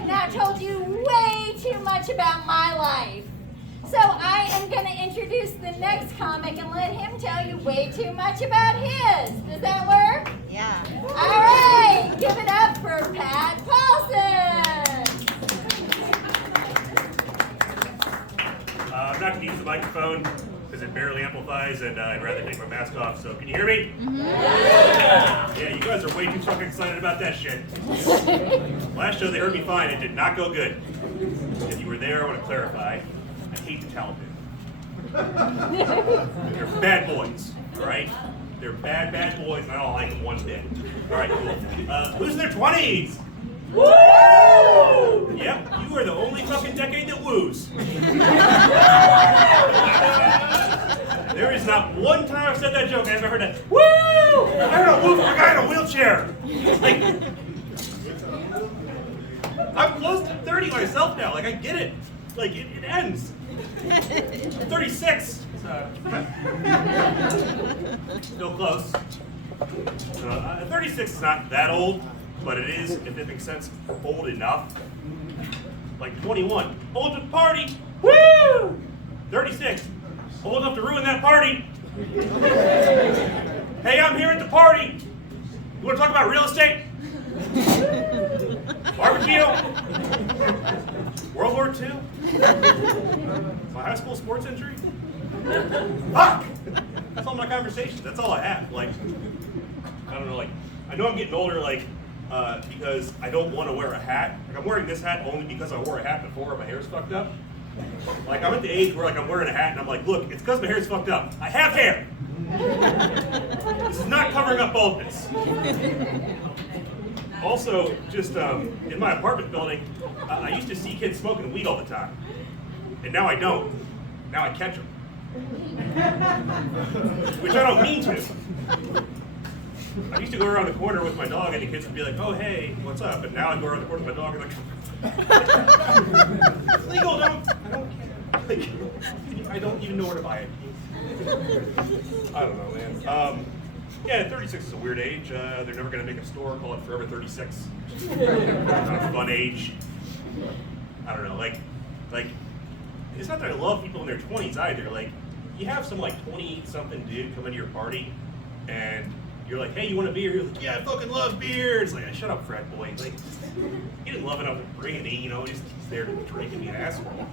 Now told you way too much about my life. So I am going to introduce the next comic and let him tell you way too much about his. Does that work? Yeah. All right, give it up for Pat Paulson. I'm not going to use the microphone because it barely amplifies, and I'd rather take my mask off. So can you hear me? Mm-hmm. Yeah, you guys are way too fucking excited about that shit. Last show they heard me fine. It did not go good. If you were there, I want to clarify. I hate the talented. They're bad boys, all right? They're bad boys, and I don't like them one bit. All right, cool. Who's in their 20s? Woo! Yep, you are the only fucking decade that woos. There is not one time I've said that joke I haven't heard that. Woo! I heard a woo from a guy in a wheelchair. Like, I'm close to 30 myself now. Like, I get it. Like, it ends. I'm 36. Still close. 36 is not that old, but it is, if it makes sense, old enough. Like 21, old to party. Woo! 36, old enough to ruin that party. Hey, I'm here at the party. You want to talk about real estate? Barbecue? World War II? My high school sports injury? Fuck! That's all my conversations. That's all I have. Like, I don't know, like, I know I'm getting older, like, because I don't want to wear a hat. Like, I'm wearing this hat only because I wore a hat before and my hair's fucked up. Like, I'm at the age where, like, I'm wearing a hat and I'm like, look, it's because my hair's fucked up. I have hair! This is not covering up baldness. Also, just in my apartment building, I used to see kids smoking weed all the time. And now I don't. Now I catch them. Which I don't mean to. I used to go around the corner with my dog and the kids would be like, oh, hey, what's up? And now I go around the corner with my dog and like, it's legal, I don't care. Like, I don't even know where to buy it. I don't know, man. Yeah, 36 is a weird age. They're never going to make a store call it Forever 36. Not a fun age. I don't know, like, it's not that I love people in their 20s either. Like, you have some like 20-something dude come into your party and you're like, hey, you want a beer? You're like, yeah, I fucking love beer. It's like, shut up, frat boy. Like, he didn't love enough to bring it in, you know, he's there to drink and be an asshole.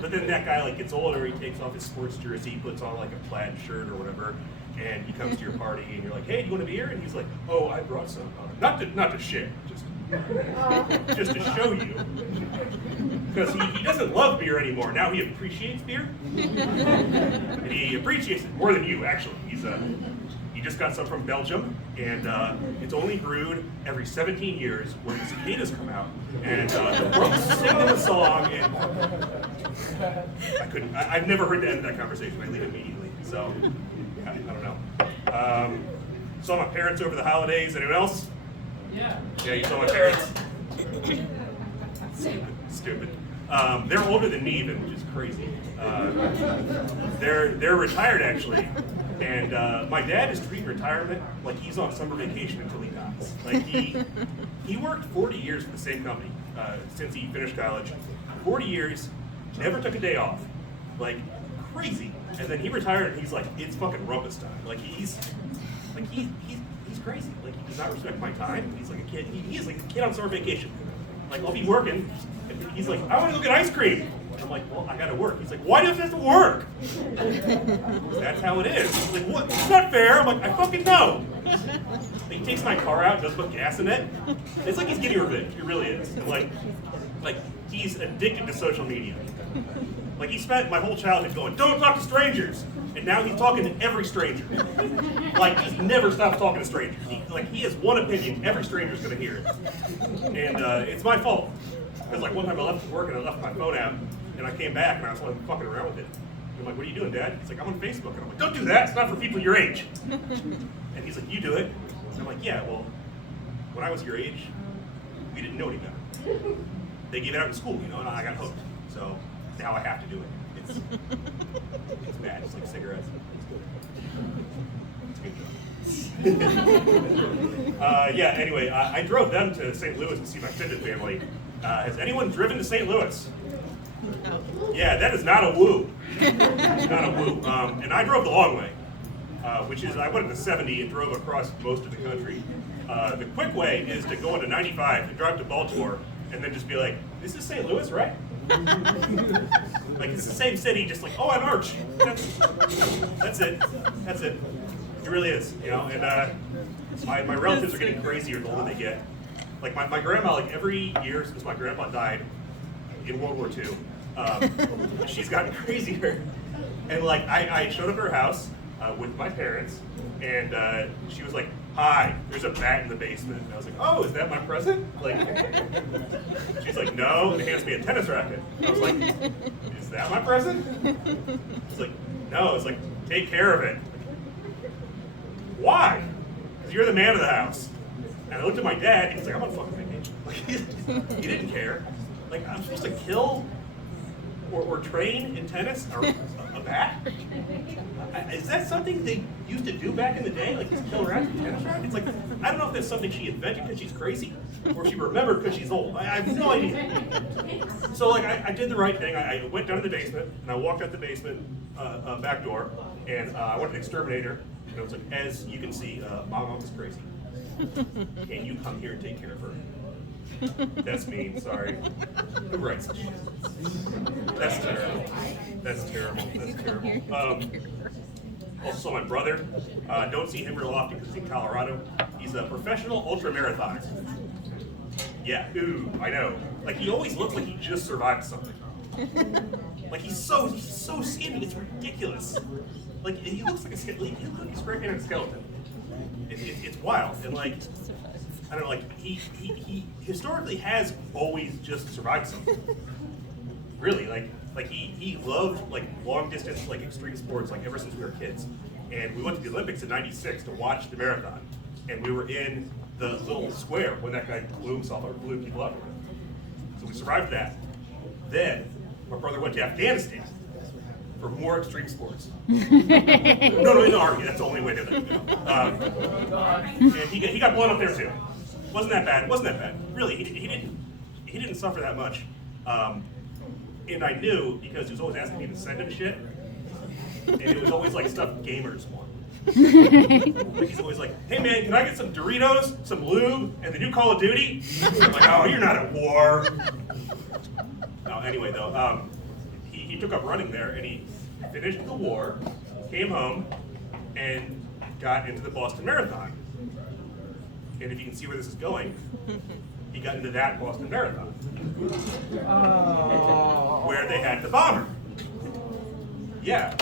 But then that guy like gets older, he takes off his sports jersey, he puts on like a plaid shirt or whatever, and he comes to your party and you're like, hey, do you want a beer? And he's like, oh, I brought some. Not to share, just to show you. Because he doesn't love beer anymore. Now he appreciates beer. And he appreciates it more than you, actually. He just got some from Belgium, and it's only brewed every 17 years when the cicadas come out. And the Brooks sing them a song, and I've never heard the end of that conversation. I leave immediately. So, yeah, I don't know. Saw my parents over the holidays. Anyone else? Yeah. Yeah, you saw my parents? Stupid. They're older than me even, which is crazy. They're retired actually, and my dad is treating retirement like he's on summer vacation until he dies. Like he worked 40 years for the same company since he finished college. 40 years, never took a day off, like crazy. And then he retired, and he's like, it's fucking rumpus time. Like he's crazy. Like he does not respect my time. He's like a kid. He is like a kid on summer vacation. Like I'll be working. He's like, I want to go get ice cream. I'm like, well, I gotta work. He's like, why do you have to work? That's how it is. He's like, what? It's not fair. I'm like, I fucking know. He takes my car out, doesn't put gas in it. It's like he's getting revenge. He really is. And like he's addicted to social media. Like he spent my whole childhood going, don't talk to strangers. And now he's talking to every stranger. Like he's never stopped talking to strangers. He has one opinion, every stranger's gonna hear it. And it's my fault. Because like one time I left work and I left my phone out, and I came back and I was like fucking around with it. And I'm like, what are you doing, Dad? He's like, I'm on Facebook. And I'm like, don't do that, it's not for people your age. And he's like, you do it. And I'm like, yeah, well, when I was your age, we didn't know any better. They gave it out in school, you know, and I got hooked. So now I have to do it. It's bad, it's like cigarettes. It's good. It's good. Yeah, anyway, I drove them to St. Louis to see my extended family. Has anyone driven to St. Louis? Yeah, that is not a woo. It's not a woo. And I drove the long way, which is, I went at the 70 and drove across most of the country. The quick way is to go into 95 and drive to Baltimore and then just be like, this is St. Louis, right? Like, it's the same city, just like, oh, an arch. That's it. That's it. It really is, you know? And my relatives are getting crazier the older they get. Like, my grandma, like, every year since my grandpa died in World War II, she's gotten crazier. And, like, I showed up at her house with my parents, and she was like, hi, there's a bat in the basement. And I was like, oh, is that my present? Like, she's like, no, and hands me a tennis racket. I was like, is that my present? She's like, no. It's like, take care of it. Why? Because you're the man of the house. And I looked at my dad, and he's like, I'm on fucking vacation. Like, he didn't care. Like, I'm supposed to kill or train in tennis or a bat? Is that something they used to do back in the day? Like, just kill around with a tennis racket? It's like, I don't know if that's something she invented because she's crazy or she remembered because she's old. I have no idea. So, like, I did the right thing. I went down to the basement, and I walked out the basement back door, and I went to the exterminator, and I was like, as you can see, my mom is crazy. Can you come here and take care of her? That's mean, sorry. Who writes such shit? That's terrible. That's terrible. That's terrible. Also, my brother, don't see him real often because he's in Colorado. He's a professional ultramarathoner. Yeah, ooh, I know. Like, he always looks like he just survived something. Like, he's so skinny, it's ridiculous. Like, he looks like a skeleton. He looks like he's scraping a skeleton. It's wild. And, like, I don't know, like, he historically has always just survived something. Really, like he loved, like, long distance, like, extreme sports, like, ever since we were kids. And we went to the Olympics in '96 to watch the marathon. And we were in the little square when that guy blew himself or blew people up. So we survived that. Then my brother went to Afghanistan for more extreme sports. No, in the army. That's the only way to do it. And he got blown up there too. Wasn't that bad? Wasn't that bad? Really, he didn't suffer that much. And I knew because he was always asking me to send him shit, and it was always like stuff gamers want. Like, he's always like, hey man, can I get some Doritos, some lube, and the new Call of Duty? I'm like, oh, you're not at war. No, anyway though, he took up running there, and he finished the war, came home, and got into the Boston Marathon. And if you can see where this is going, he got into that Boston Marathon, where they had the bomber. Yeah,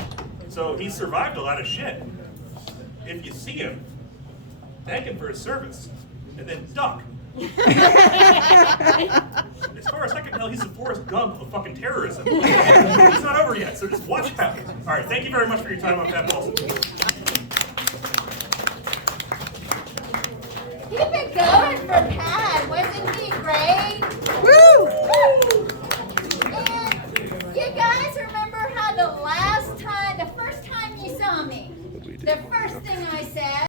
so he survived a lot of shit. If you see him, thank him for his service, and then duck. As far as I can tell, he's the Forrest Gump of fucking terrorism. It's not over yet, so just watch out. All right, thank you very much for your time on Pat Paulson. Keep it going for Pat. Wasn't he great?